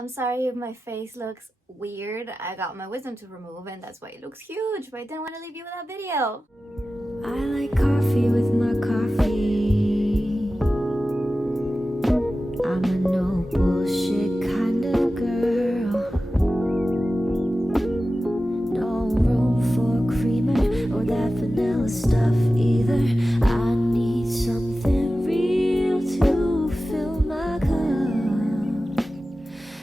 I'm sorry if my face looks weird. I got my wisdom tooth removed and that's why it looks huge, but I didn't want to leave you without video. I like coffee with my coffee. I'm a no bullshit kind of girl. No room for creamer or that vanilla stuff either. I need something real to fill my cup.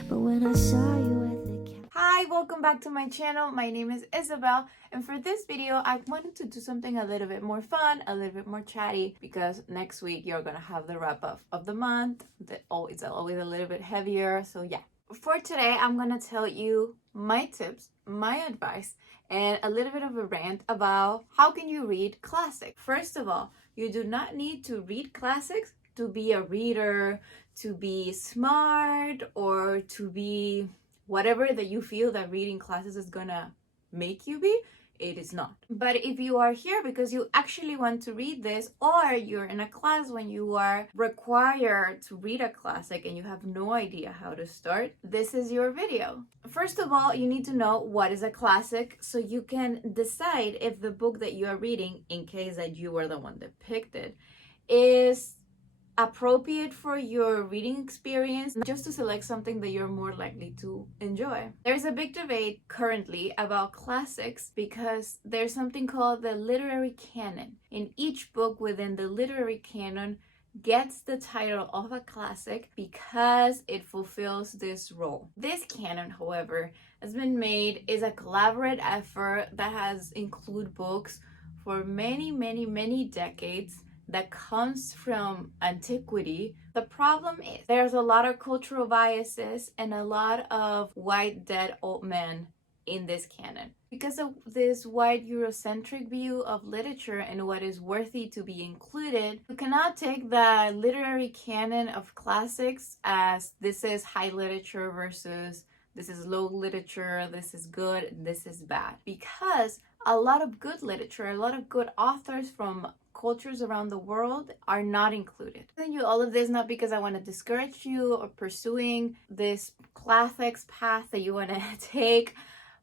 But when I saw you at the Hi, welcome back to my channel. My name is Isabel, and for this video I wanted to do something a little bit more fun, a little bit more chatty, because next week you're gonna have the wrap up of the month. It's always a little bit heavier, so yeah. For today I'm gonna tell you my tips, my advice, and a little bit of a rant about how can you read classics. First of all, you do not need to read classics to be a reader, to be smart, or to be whatever that you feel that reading classes is gonna make you be. It is not. But if you are here because you actually want to read this, or you're in a class when you are required to read a classic and you have no idea how to start, this is your video. First of all, you need to know what is a classic so you can decide if the book that you are reading, in case that you were the one that picked it, is appropriate for your reading experience, just to select something that you're more likely to enjoy. There's a big debate currently about classics because there's something called the literary canon. In each book within the literary canon gets the title of a classic because it fulfills this role. This canon, however, has been made is a collaborative effort that has included books for many decades that comes from antiquity. The problem is there's a lot of cultural biases and a lot of white dead old men in this canon. Because of this white Eurocentric view of literature and what is worthy to be included, you cannot take the literary canon of classics as this is high literature versus this is low literature, this is good, this is bad. Because a lot of good literature, a lot of good authors from cultures around the world are not included. I'm telling you all of this not because I want to discourage you or pursuing this classics path that you want to take,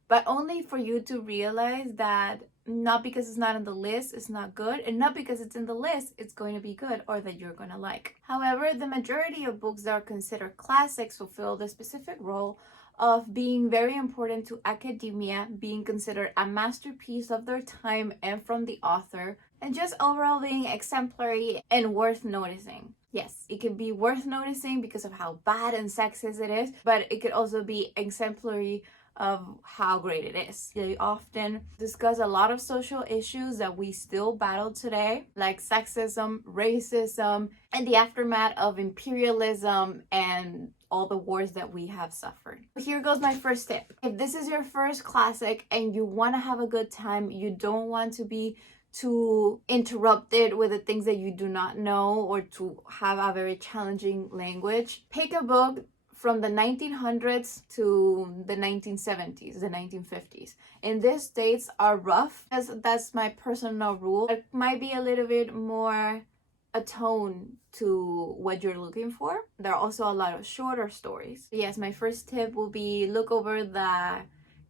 but only for you to realize that not because it's not in the list, it's not good, and not because it's in the list, it's going to be good or that you're going to like. However, the majority of books that are considered classics fulfill the specific role of being very important to academia, being considered a masterpiece of their time and from the author, and just overall being exemplary and worth noticing. Yes, it can be worth noticing because of how bad and sexist it is, but it could also be exemplary of how great it is. They often discuss a lot of social issues that we still battle today, like sexism, racism, and the aftermath of imperialism and all the wars that we have suffered. Here goes my first tip. If this is your first classic and you want to have a good time, you don't want to be too interrupted with the things that you do not know or to have a very challenging language, pick a book from the 1900s to the 1970s, the 1950s. And these dates are rough, as that's my personal rule. It might be a little bit more attuned to what you're looking for. There are also a lot of shorter stories. Yes, my first tip will be look over the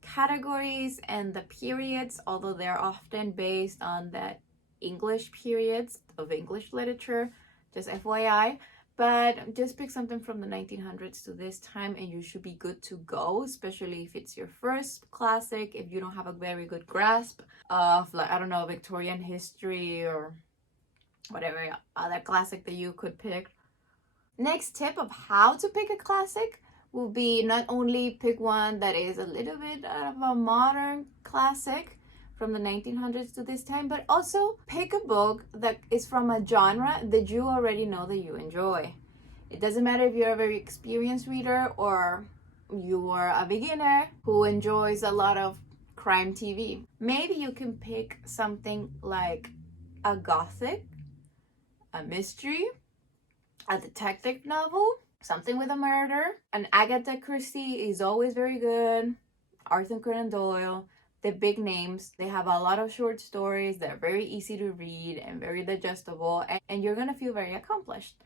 categories and the periods, although they're often based on the English periods of English literature, just FYI. But just pick something from the 1900s to this time and you should be good to go, especially if it's your first classic, if you don't have a very good grasp of, like, I don't know, Victorian history or whatever other classic that you could pick. Next tip of how to pick a classic will be not only pick one that is a little bit of a modern classic from the 1900s to this time, but also pick a book that is from a genre that you already know that you enjoy. It doesn't matter if you're a very experienced reader or you are a beginner who enjoys a lot of crime TV. Maybe you can pick something like a gothic, a mystery, a detective novel, something with a murder. An Agatha Christie is always very good. Arthur Conan Doyle. The big names, they have a lot of short stories that are very easy to read and very digestible, and you're gonna feel very accomplished.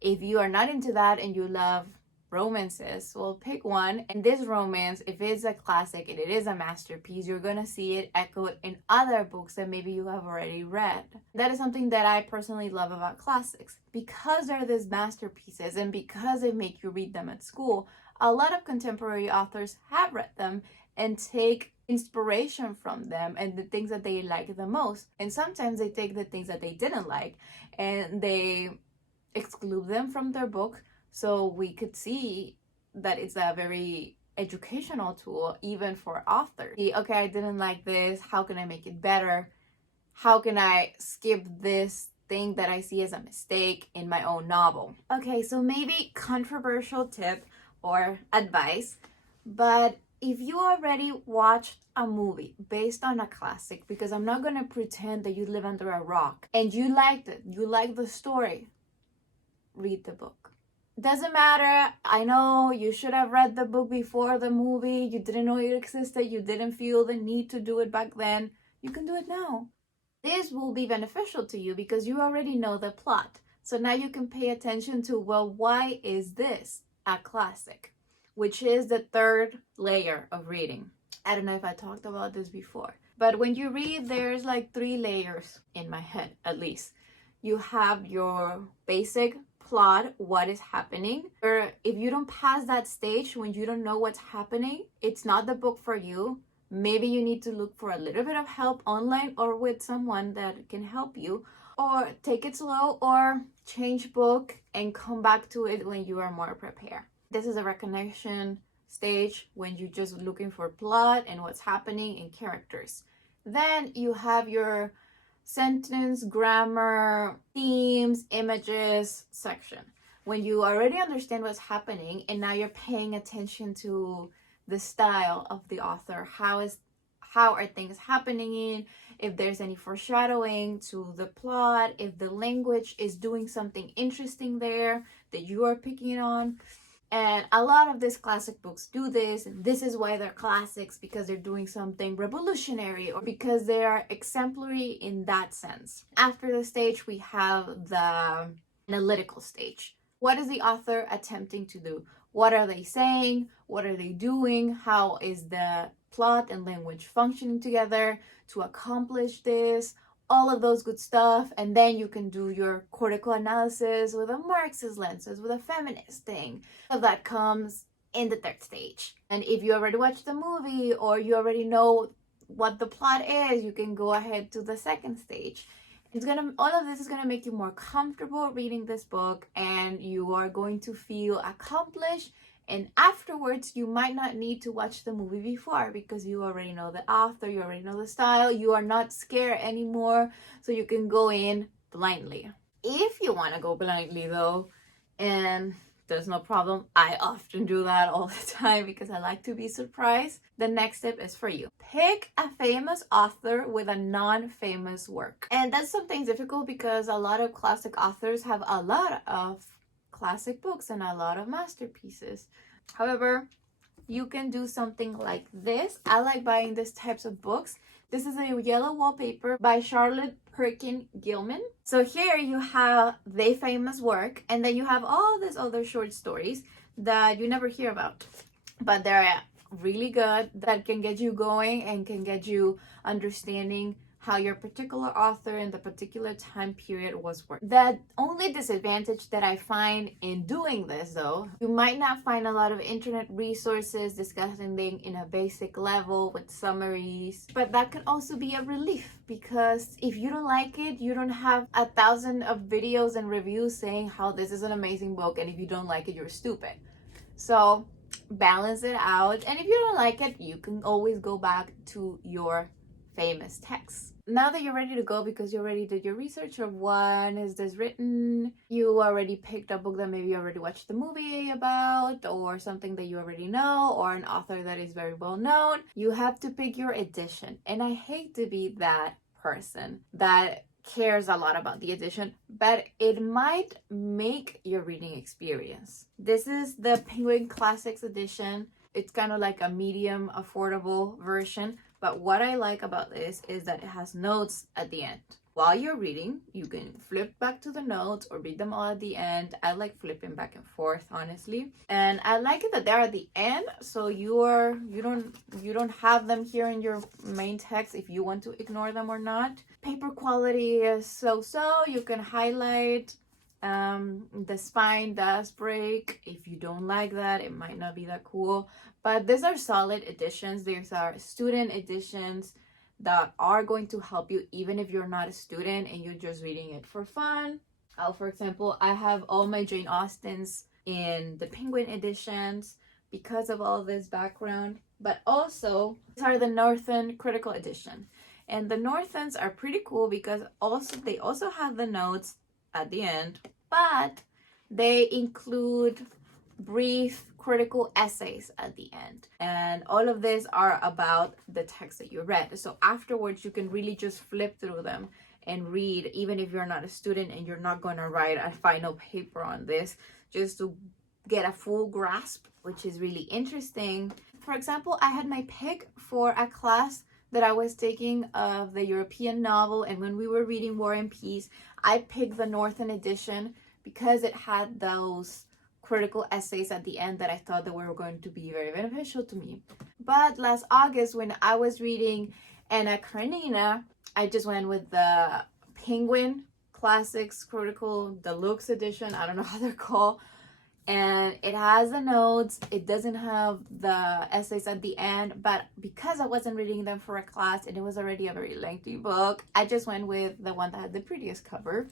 If you are not into that and you love romances. Well, pick one, and this romance, if it's a classic and it is a masterpiece, you're gonna see it echoed in other books that maybe you have already read. That is something that I personally love about classics. Because they're these masterpieces and because they make you read them at school, a lot of contemporary authors have read them and take inspiration from them and the things that they like the most. And sometimes they take the things that they didn't like and they exclude them from their book, so we could see that it's a very educational tool even for authors. Okay, I didn't like this, how can I make it better? How can I skip this thing that I see as a mistake in my own novel? Okay, so maybe controversial tip or advice, but if you already watched a movie based on a classic, because I'm not gonna pretend that you live under a rock, and you liked it, you liked the story, read the book. Doesn't matter. I know you should have read the book before the movie. You didn't know it existed. You didn't feel the need to do it back then. You can do it now. This will be beneficial to you because you already know the plot. So now you can pay attention to, well, why is this a classic? Which is the third layer of reading. I don't know if I talked about this before, but when you read, there's like 3 layers in my head, at least. You have your basic plot, what is happening. Or if you don't pass that stage, when you don't know what's happening, it's not the book for you. Maybe you need to look for a little bit of help online or with someone that can help you, or take it slow, or change book and come back to it when you are more prepared. This is a recognition stage when you're just looking for plot and what's happening in characters. Then you have your sentence, grammar, themes, images section. When you already understand what's happening and now you're paying attention to the style of the author, how are things happening in, if there's any foreshadowing to the plot, if the language is doing something interesting there that you are picking on. And a lot of these classic books do this, and this is why they're classics, because they're doing something revolutionary or because they are exemplary in that sense. After the stage, we have the analytical stage. What is the author attempting to do? What are they saying? What are they doing? How is the plot and language functioning together to accomplish this? All of those good stuff. And then you can do your critical analysis with a Marxist lenses, with a feminist thing. All of that comes in the third stage. And if you already watched the movie or you already know what the plot is, you can go ahead to the second stage. All of this is gonna make you more comfortable reading this book, and you are going to feel accomplished. And afterwards, you might not need to watch the movie before because you already know the author, you already know the style, you are not scared anymore, so you can go in blindly. If you want to go blindly though, and there's no problem, I often do that all the time because I like to be surprised, the next step is for you. Pick a famous author with a non-famous work. And that's something difficult because a lot of classic authors have a lot of classic books and a lot of masterpieces. However, you can do something like this. I like buying these types of books. This is a yellow wallpaper by Charlotte Perkin Gilman. So here you have the famous work, and then you have all these other short stories that you never hear about, but they're really good, that can get you going and can get you understanding how your particular author in the particular time period was working. The only disadvantage that I find in doing this though, you might not find a lot of internet resources discussing them in a basic level with summaries, but that can also be a relief because if you don't like it, you don't have 1,000 of videos and reviews saying how this is an amazing book, and if you don't like it, you're stupid. So balance it out, and if you don't like it, you can always go back to your famous texts. Now that you're ready to go because you already did your research of when is this written, you already picked a book that maybe you already watched the movie about, or something that you already know, or an author that is very well known, you have to pick your edition. And I hate to be that person that cares a lot about the edition, but it might make your reading experience. This is the Penguin Classics edition. It's kind of like a medium affordable version. But what I like about this is that it has notes at the end. While you're reading, you can flip back to the notes or read them all at the end. I like flipping back and forth, honestly. And I like it that they're at the end, so you don't have them here in your main text if you want to ignore them or not. Paper quality is so-so. You can highlight. The spine does break. If you don't like that, it might not be that cool. But these are solid editions. These are student editions that are going to help you even if you're not a student and you're just reading it for fun. For example, I have all my Jane Austens in the Penguin editions because of all this background, but also these are the Northern Critical Edition. And the Northens are pretty cool because they also have the notes at the end, but they include brief critical essays at the end, and all of these are about the text that you read. So afterwards you can really just flip through them and read, even if you're not a student and you're not going to write a final paper on this, just to get a full grasp, which is really interesting. For example, I had my pick for a class that I was taking of the European novel, and when we were reading War and Peace, I picked the Northern edition because it had those critical essays at the end that I thought that were going to be very beneficial to me. But last August, when I was reading Anna Karenina, I just went with the Penguin Classics Critical Deluxe Edition. I don't know how they're called. And it has the notes. It doesn't have the essays at the end, but because I wasn't reading them for a class and it was already a very lengthy book, I just went with the one that had the prettiest cover.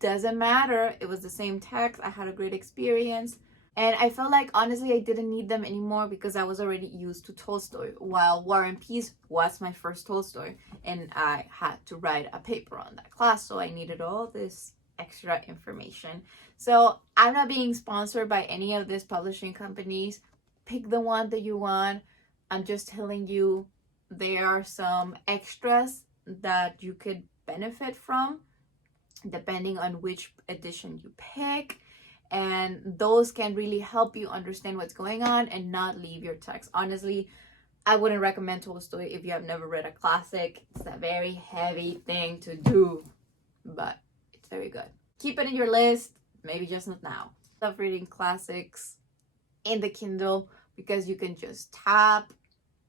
Doesn't matter, it was the same text. I had a great experience, and I felt like honestly I didn't need them anymore because I was already used to Tolstoy, while War and Peace was my first Tolstoy and I had to write a paper on that class, so I needed all this extra information. So I'm not being sponsored by any of these publishing companies. Pick the one that you want. I'm just telling you there are some extras that you could benefit from depending on which edition you pick, and those can really help you understand what's going on and not leave your text. Honestly, I wouldn't recommend Tolstoy if you have never read a classic. It's a very heavy thing to do, but it's very good. Keep it in your list, maybe just not now. I love reading classics in the Kindle because you can just tap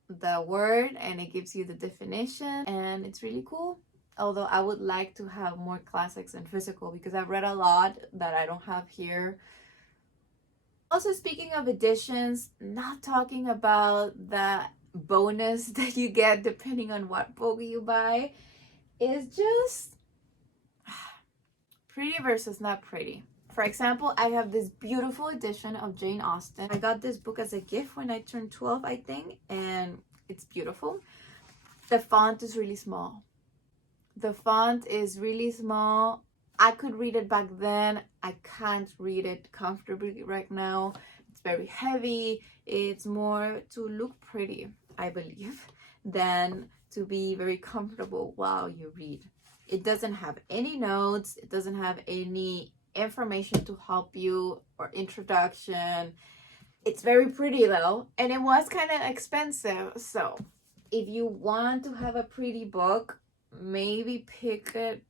the word and it gives you the definition, and it's really cool. Although I would like to have more classics in physical because I've read a lot that I don't have here. Also, speaking of editions, not talking about the bonus that you get depending on what book you buy, is just pretty versus not pretty. For example, I have this beautiful edition of Jane Austen. I got this book as a gift when I turned 12, I think, and it's beautiful. The font is really small. The font is really small. I could read it back then. I can't read it comfortably right now. It's very heavy. It's more to look pretty, I believe, than to be very comfortable while you read. It doesn't have any notes. It doesn't have any information to help you or introduction. It's very pretty though, and it was kind of expensive. So if you want to have a pretty book, maybe pick it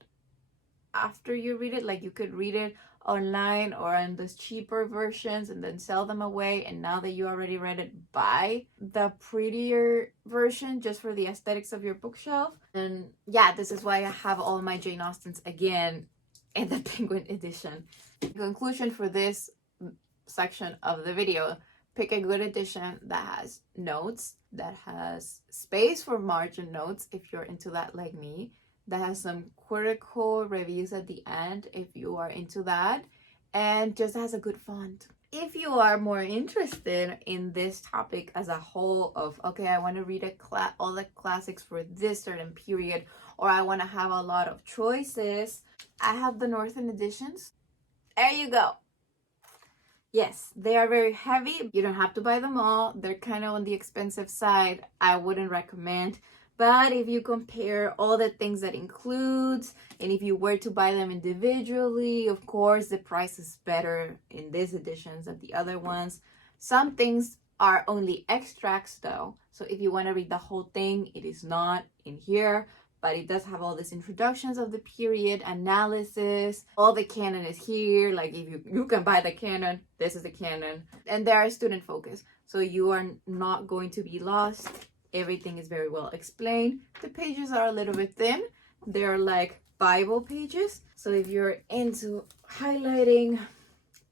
after you read it. Like you could read it online or in those cheaper versions and then sell them away, and now that you already read it, buy the prettier version just for the aesthetics of your bookshelf. And yeah, this is why I have all my Jane Austens again in the Penguin edition. The conclusion for this section of the video: pick a good edition that has notes, that has space for margin notes if you're into that like me, that has some critical reviews at the end if you are into that, and just has a good font. If you are more interested in this topic as a whole of, okay, I want to read all the classics for this certain period, or I want to have a lot of choices, I have the Northern editions. There you go. Yes, they are very heavy. You don't have to buy them all. They're kind of on the expensive side. I wouldn't recommend. But if you compare all the things that includes, and if you were to buy them individually, of course, the price is better in these editions than the other ones. Some things are only extracts though. So if you want to read the whole thing, it is not in here. but it does have all these introductions of the period, analysis, all the canon is here. Like if you can buy the canon, this is the canon. And they are student focused, so you are not going to be lost. Everything is very well explained. The pages are a little bit thin. They're like Bible pages. So if you're into highlighting,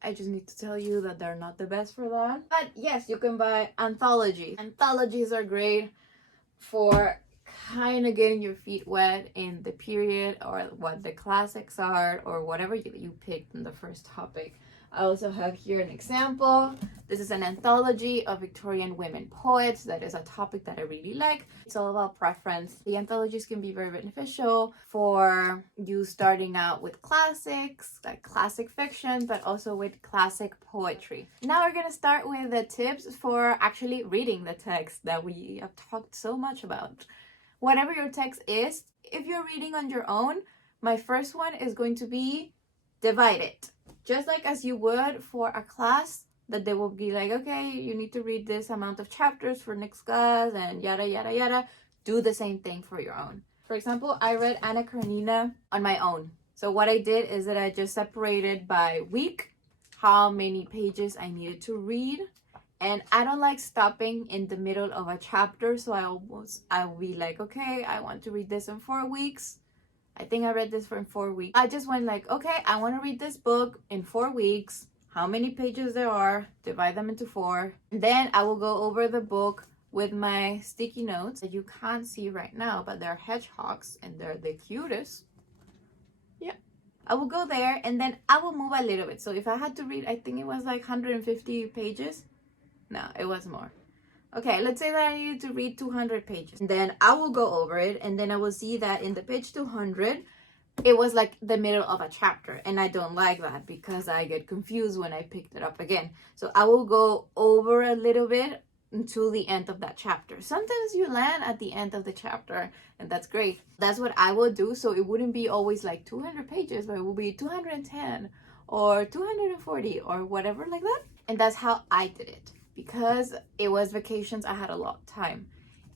I just need to tell you that they're not the best for that. But yes, you can buy anthologies. Anthologies are great for kind of getting your feet wet in the period or what the classics are or whatever you picked in the first topic. I also have here an example. This is an anthology of Victorian women poets. That is a topic that I really like. It's all about preference. The anthologies can be very beneficial for you starting out with classics, like classic fiction, but also with classic poetry. Now we're going to start with the tips for actually reading the text that we have talked so much about. Whatever your text is, if you're reading on your own, my first one is going to be divide it. Just like as you would for a class, that they will be like, okay, you need to read this amount of chapters for next class and yada, yada, yada. Do the same thing for your own. For example, I read Anna Karenina on my own. So what I did is that I just separated by week how many pages I needed to read. And I don't like stopping in the middle of a chapter. So I'll be like, okay, I want to read this in 4 weeks. I think I read this for in 4 weeks. I just went like, okay, I want to read this book in 4 weeks. How many pages there are, divide them into 4. And then I will go over the book with my sticky notes that you can't see right now, but they're hedgehogs and they're the cutest. Yeah. I will go there and then I will move a little bit. So if I had to read, I think it was like 150 pages. No, it was more. Okay, let's say that I needed to read 200 pages. And then I will go over it and then I will see that in the page 200, it was like the middle of a chapter. And I don't like that because I get confused when I picked it up again. So I will go over a little bit until the end of that chapter. Sometimes you land at the end of the chapter and that's great. That's what I will do. So it wouldn't be always like 200 pages, but it will be 210 or 240 or whatever like that. And that's how I did it. Because it was vacations, I had a lot of time.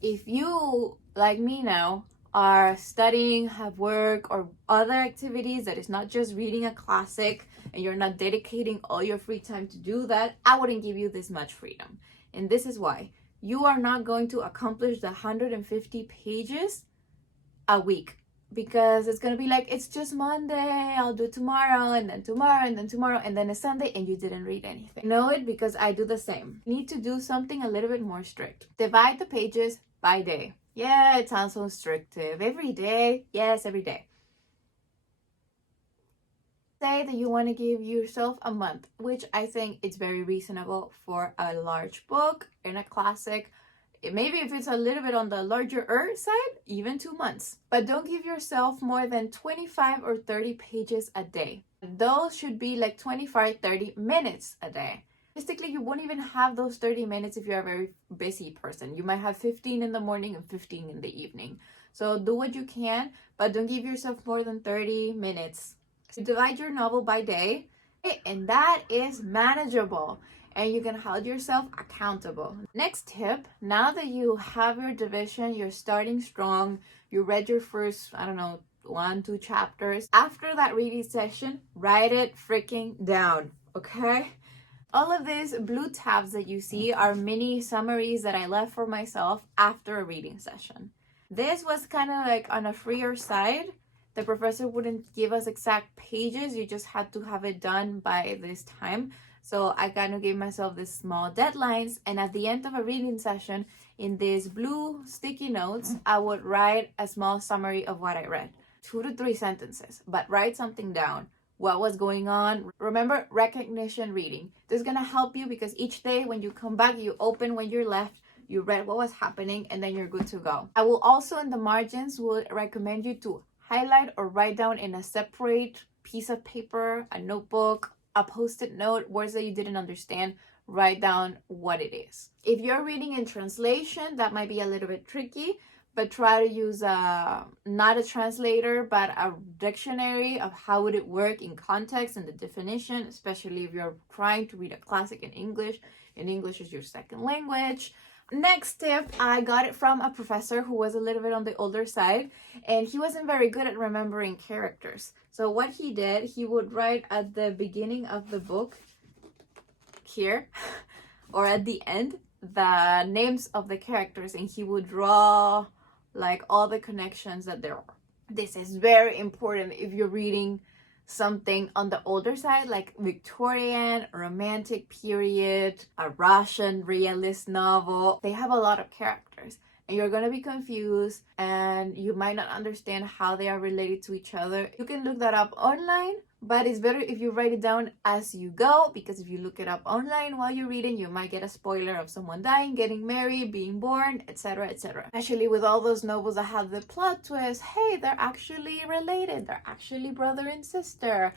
If you, like me now, are studying, have work, or other activities that is not just reading a classic, and you're not dedicating all your free time to do that, I wouldn't give you this much freedom. And this is why. You are not going to accomplish the 150 pages a week. Because it's going to be like, it's just Monday, I'll do tomorrow, and then tomorrow, and then tomorrow, and then it's Sunday, and you didn't read anything. Know it because I do the same. You need to do something a little bit more strict. Divide the pages by day. Yeah, it sounds so restrictive. Every day? Yes, every day. Say that you want to give yourself a month, which I think is very reasonable for a large book and a classic. Maybe if it's a little bit on the larger side, even 2 months. But don't give yourself more than 25 or 30 pages a day. Those should be like 25, 30 minutes a day. Realistically, you won't even have those 30 minutes if you're a very busy person. You might have 15 in the morning and 15 in the evening. So do what you can, but don't give yourself more than 30 minutes. So divide your novel by day, and that is manageable. And you can hold yourself accountable. Next tip, now that you have your division, you're starting strong, you read your first, 1, 2 chapters. After that reading session, write it freaking down, okay? All of these blue tabs that you see are mini summaries that I left for myself after a reading session. This was kind of like on a freer side. The professor wouldn't give us exact pages, you just had to have it done by this time. So I kind of gave myself these small deadlines, and at the end of a reading session, in these blue sticky notes, I would write a small summary of what I read. 2 to 3 sentences, but write something down. What was going on? Remember, recognition reading. This is going to help you because each day when you come back, you open when you're left, you read what was happening, and then you're good to go. I will also, in the margins, would recommend you to highlight or write down in a separate piece of paper, a notebook, a post-it note, words that you didn't understand, write down what it is. If you're reading in translation, that might be a little bit tricky, but try to use not a translator, but a dictionary of how would it work in context and the definition, especially if you're trying to read a classic in English, and English is your second language. Next tip, I got it from a professor who was a little bit on the older side, and he wasn't very good at remembering characters. So what he did, he would write at the beginning of the book here or at the end the names of the characters, and he would draw like all the connections that there are. This is very important if you're reading something on the older side, like Victorian, romantic period, a Russian realist novel. They have a lot of characters, and you're gonna be confused, and you might not understand how they are related to each other. You can look that up online, but it's better if you write it down as you go, because if you look it up online while you're reading, you might get a spoiler of someone dying, getting married, being born, etc., etc. Especially with all those novels that have the plot twist, hey, they're actually related, they're actually brother and sister.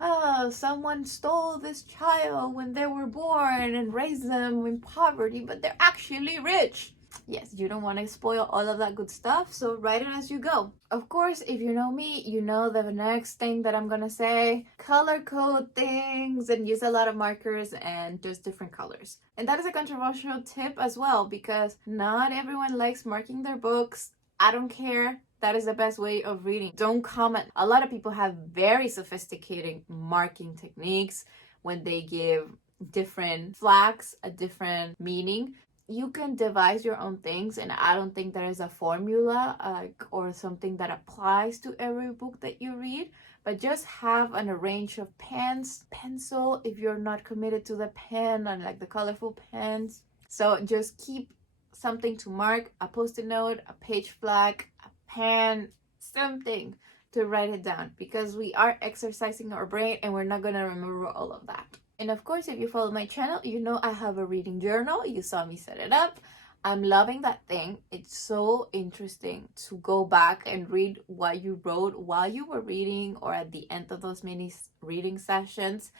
Oh, someone stole this child when they were born and raised them in poverty, but they're actually rich. Yes, you don't want to spoil all of that good stuff, so write it as you go. Of course, if you know me, you know the next thing that I'm gonna say, color code things and use a lot of markers and just different colors. And that is a controversial tip as well, because not everyone likes marking their books. I don't care. That is the best way of reading. Don't comment. A lot of people have very sophisticated marking techniques when they give different flags a different meaning. You can devise your own things, and I don't think there is a formula or something that applies to every book that you read, but just have an arrange of pens, pencil if you're not committed to the pen and like the colorful pens. So just keep something to mark, a post-it note, a page flag, a pen, something to write it down, because we are exercising our brain and we're not going to remember all of that. And of course, if you follow my channel, you know I have a reading journal. You saw me set it up. I'm loving that thing. It's so interesting to go back and read what you wrote while you were reading or at the end of those mini reading sessions.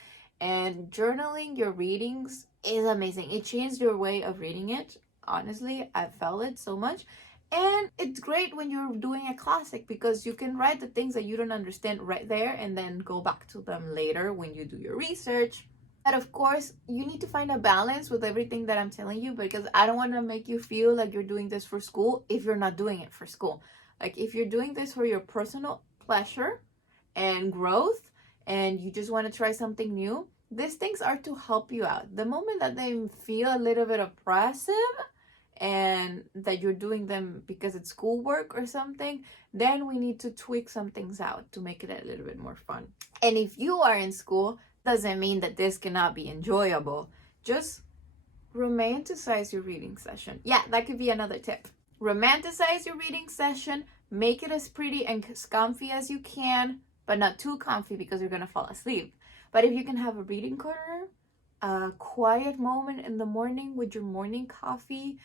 And journaling your readings is amazing. It changed your way of reading it. Honestly, I felt it so much. And it's great when you're doing a classic, because you can write the things that you don't understand right there and then go back to them later when you do your research. But of course, you need to find a balance with everything that I'm telling you, because I don't want to make you feel like you're doing this for school if you're not doing it for school. Like if you're doing this for your personal pleasure and growth and you just want to try something new, these things are to help you out. The moment that they feel a little bit oppressive and that you're doing them because it's schoolwork or something, then we need to tweak some things out to make it a little bit more fun. And if you are in school, doesn't mean that this cannot be enjoyable. Just romanticize your reading session. Yeah, that could be another tip. Romanticize your reading session. Make it as pretty and as comfy as you can, but not too comfy because you're going to fall asleep. But if you can have a reading corner, a quiet moment in the morning with your morning coffee,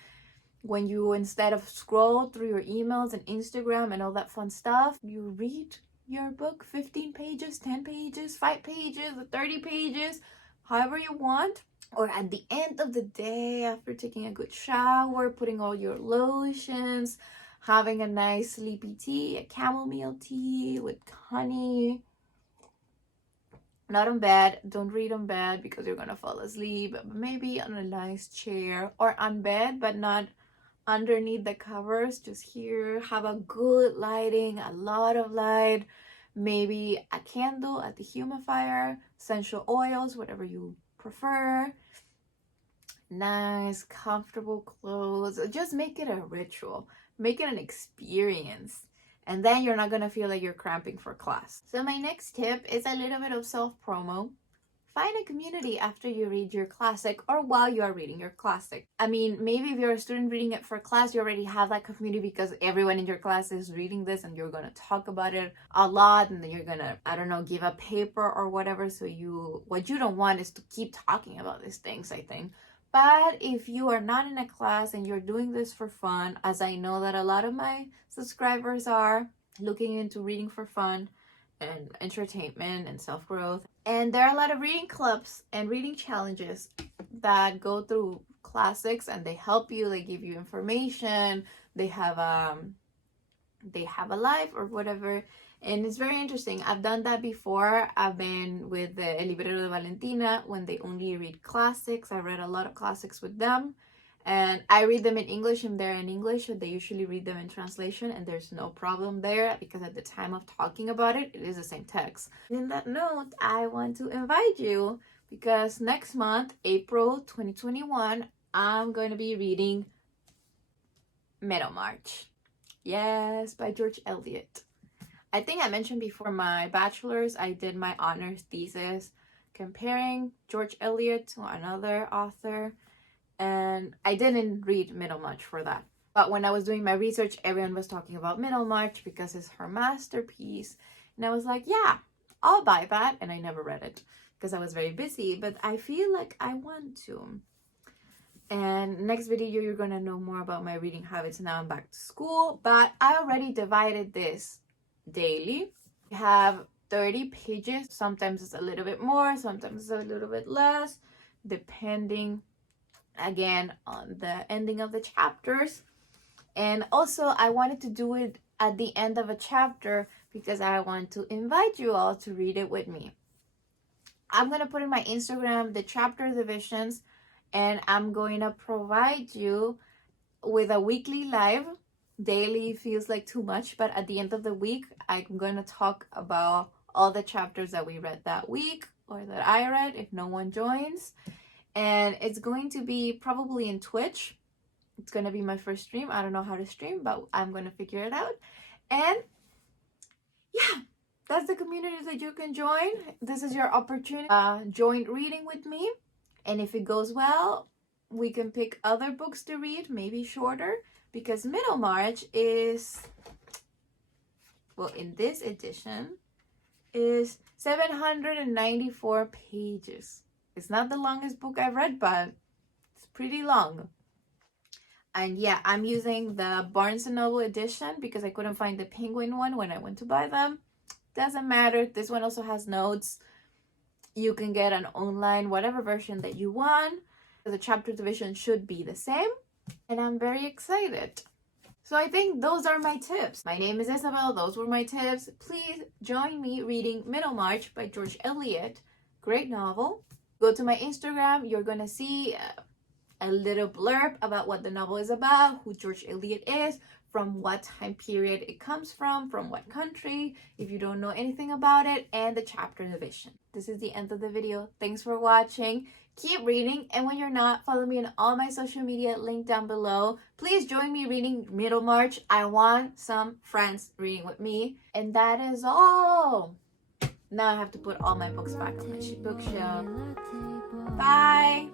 when you, instead of scroll through your emails and Instagram and all that fun stuff, you read your book, 15 pages, 10 pages, 5 pages, 30 pages, however you want. Or at the end of the day, after taking a good shower, putting all your lotions, having a nice sleepy tea, a chamomile tea with honey. Not on bed. Don't read on bed because you're gonna fall asleep. But maybe on a nice chair, or on bed but not underneath the covers. Just here, have a good lighting, a lot of light, maybe a candle at the humidifier, essential oils, whatever you prefer. Nice, comfortable clothes. Just make it a ritual. Make it an experience. And then you're not gonna feel like you're cramping for class. So my next tip is a little bit of self-promo. Find a community after you read your classic or while you are reading your classic. I mean, maybe if you're a student reading it for class, you already have that community because everyone in your class is reading this and you're going to talk about it a lot, and then you're going to, I don't know, give a paper or whatever. So what you don't want is to keep talking about these things, I think. But if you are not in a class and you're doing this for fun, as I know that a lot of my subscribers are looking into reading for fun and entertainment and self-growth, and there are a lot of reading clubs and reading challenges that go through classics, and they help you, they give you information, they have a live or whatever, and it's very interesting. I've done that before. I've been with the El Librero de Valentina when they only read classics. I read a lot of classics with them, And I read them in English and they're in English, and they usually read them in translation, and there's no problem there because at the time of talking about it, it is the same text. In that note, I want to invite you because next month, April 2021, I'm going to be reading Middlemarch. Yes, by George Eliot. I think I mentioned before my bachelor's, I did my honors thesis comparing George Eliot to another author. And I didn't read Middlemarch for that. But when I was doing my research, everyone was talking about Middlemarch because it's her masterpiece. And I was like, yeah, I'll buy that. And I never read it because I was very busy. But I feel like I want to. And next video, you're going to know more about my reading habits. Now I'm back to school. But I already divided this daily. I have 30 pages. Sometimes it's a little bit more. Sometimes it's a little bit less. Depending again on the ending of the chapters. And also I wanted to do it at the end of a chapter because I want to invite you all to read it with me. I'm going to put in my Instagram the chapter divisions, and I'm going to provide you with a weekly live. Daily feels like too much, but at the end of the week I'm going to talk about all the chapters that we read that week or that I read if no one joins. And it's going to be probably in Twitch. It's going to be my first stream. I don't know how to stream, but I'm going to figure it out. And yeah, that's the community that you can join. This is your opportunity. Join reading with me. And if it goes well, we can pick other books to read, maybe shorter. Because Middlemarch is, well, in this edition, is 794 pages. It's not the longest book I've read, but it's pretty long. And yeah, I'm using the Barnes & Noble edition because I couldn't find the Penguin one when I went to buy them. Doesn't matter. This one also has notes. You can get an online, whatever version that you want. The chapter division should be the same. And I'm very excited. So I think those are my tips. My name is Isabel. Those were my tips. Please join me reading Middlemarch by George Eliot. Great novel. Go to my Instagram. You're going to see a little blurb about what the novel is about, who George Eliot is, from what time period it comes from what country, if you don't know anything about it, and the chapter division. This is the end of the video. Thanks for watching. Keep reading, and when you're not, follow me on all my social media, link down below. Please join me reading Middlemarch. I want some friends reading with me. And that is all. Now I have to put all my books back on my bookshelf. Bye!